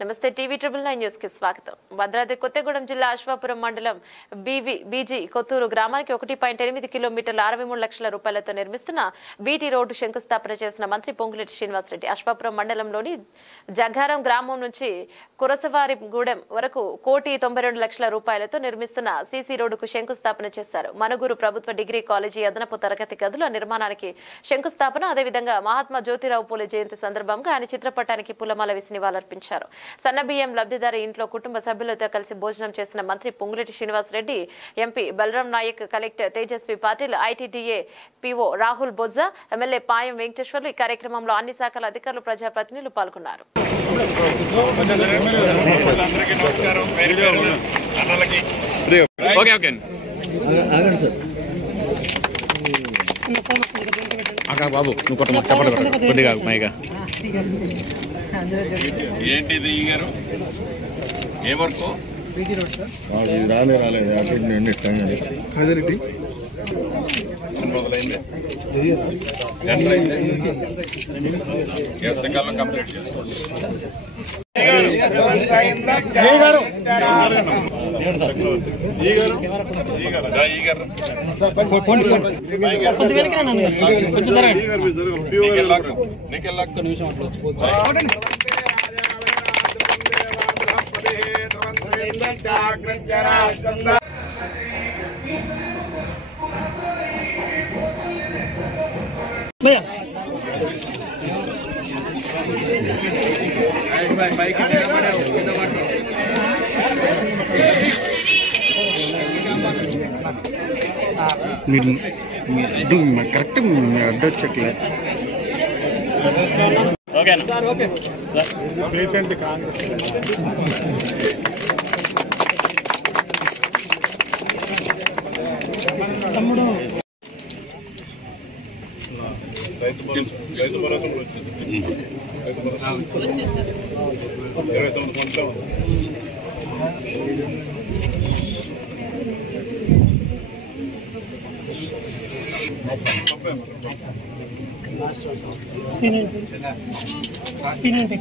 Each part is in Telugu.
నమస్తే టీవీ TNN న్యూస్ కి స్వాగతం. భద్రాద్రి కొత్తగూడెం జిల్లా అశ్వాపురం మండలం బీజీ కొత్తూరు గ్రామానికి 1.8 కిలోమీటర్ల 63 లక్షల రూపాయలతో నిర్మిస్తున్న బీటీ రోడ్డు శంకుస్థాపన చేసిన మంత్రి పొంగులేటి శ్రీనివాసరెడ్డి అశ్వాపురం మండలంలోని జగ్గారం గ్రామం నుంచి కురసవారిగూడెం వరకు 1.92 లక్షల రూపాయలతో నిర్మిస్తున్న సీసీ రోడ్డుకు శంకుస్థాపన చేశారు. మనుగురు ప్రభుత్వ డిగ్రీ కాలేజీ అదనపు తరగతి గదుల నిర్మాణానికి శంకుస్థాపన, అదేవిధంగా మహాత్మా జ్యోతిరావు పూలే జయంతి సందర్భంగా ఆయన చిత్రపటానికి పూలమాల వేసి నివాళులర్పించారు. సన్నబియ్యం లబ్ధిదారి ఇంట్లో కుటుంబ సభ్యులతో కలిసి భోజనం చేసిన మంత్రి Ponguleti Srinivasa Reddy, MP Balram Nayak, collector Tejaswi Patil, ITDA PO Rahul Bojja, MLA Payam Venkateswarlu ఈ కార్యక్రమంలో అన్ని శాఖల అధికారులు, ప్రజాప్రతినిధులు పాల్గొన్నారు. బాబు నువ్వు కొద్దిగా మైగా ఏంటిది గారు ఏ వర్క్ మొదలైంది ఎంతకాలం కంప్లీట్ చేసుకోండి. కరెక్ట్ అడ్డొచ్చట్లే కాంగ్రెస్ తమ్ముడు రైతు భరోసా వచ్చింది. 29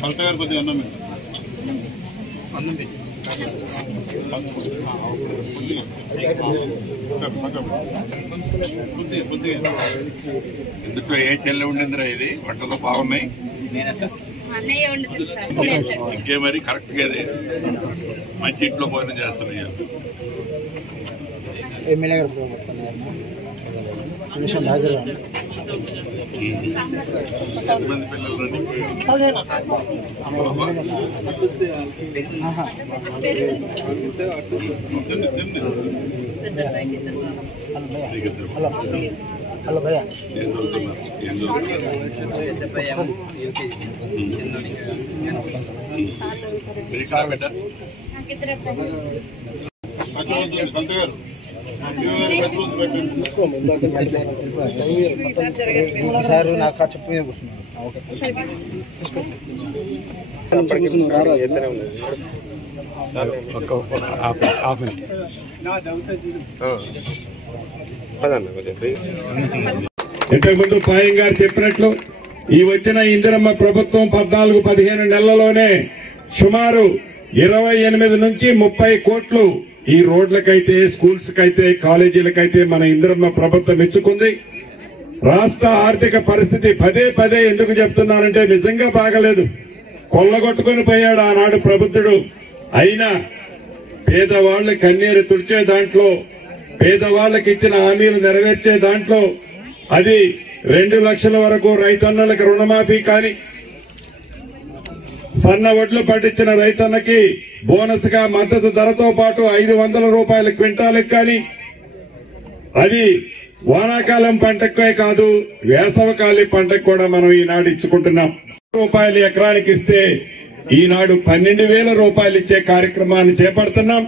సంవత్సరాలు గారు కొద్దిగా అన్నం ఎందుకు ఏ చెల్లె ఉండిందిరా ఇది వంటలో బాగున్నాయి ఇంకే మరి కరెక్ట్ గా మంచి ఇంట్లో భోజనం చేస్తున్నాయి. ఎమ్మెల్యే గారు ఎంతమంది పిల్లలు హలో భయ్యా ఏం చదువుతున్నారు? బిడ్డ సార్ నాకు చెప్పి ఇంతకుముందు పాయం గారు చెప్పినట్లు ఈ వచ్చిన ఇందిరమ్మ ప్రభుత్వం 14-15 నెలల్లోనే సుమారు 28 నుంచి 30 కోట్లు ఈ రోడ్లకైతే, స్కూల్స్ కైతే, కాలేజీలకైతే మన ఇందిరమ్మ ప్రభుత్వం ఇచ్చుకుంది. రాష్ట్ర ఆర్థిక పరిస్థితి పదే ఎందుకు చెప్తున్నానంటే నిజంగా బాగలేదు. కొల్లగొట్టుకుని పోయాడు ఆనాడు ప్రబుద్ధుడు. అయినా పేదవాళ్ల కన్నీరు తుడిచే దాంట్లో, పేదవాళ్లకు ఇచ్చిన హామీలు నెరవేర్చే దాంట్లో, అది 2 లక్షల వరకు రైతన్నలకు రుణమాఫీ కానీ, సన్న వడ్లు పట్టించిన రైతన్నకి బోనస్ గా మద్దతు ధరతో పాటు 500 రూపాయల క్వింటాలకు కానీ, అది వానాకాలం పంటకే కాదు వేసవకాలం పంటకు కూడా మనం ఈనాడు ఇచ్చుకుంటున్నాం. రూపాయలు ఎకరానికి ఇస్తే ఈనాడు 12,000 రూపాయలు ఇచ్చే కార్యక్రమాన్ని చేపడుతున్నాం.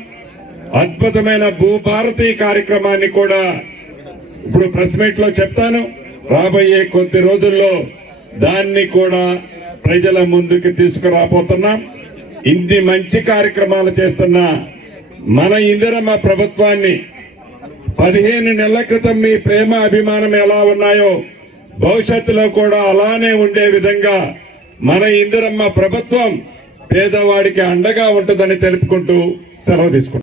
అద్భుతమైన భూభారతి కార్యక్రమాన్ని కూడా ఇప్పుడు ప్రెస్ మీట్ లో చెప్తాను. రాబోయే కొద్ది రోజుల్లో దాన్ని కూడా ప్రజల ముందుకు తీసుకురాబోతున్నాం. ఇన్ని మంచి కార్యక్రమాలు చేస్తున్న మన ఇందిరమ్మ ప్రభుత్వాన్ని 15 నెలల క్రితం మీ ప్రేమ అభిమానం ఎలా ఉన్నాయో భవిష్యత్తులో కూడా అలానే ఉండే విధంగా మన ఇందిరమ్మ ప్రభుత్వం పేదవాడికి అండగా ఉంటుందని తెలుపుకుంటూ సెలవు తీసుకుంటాం.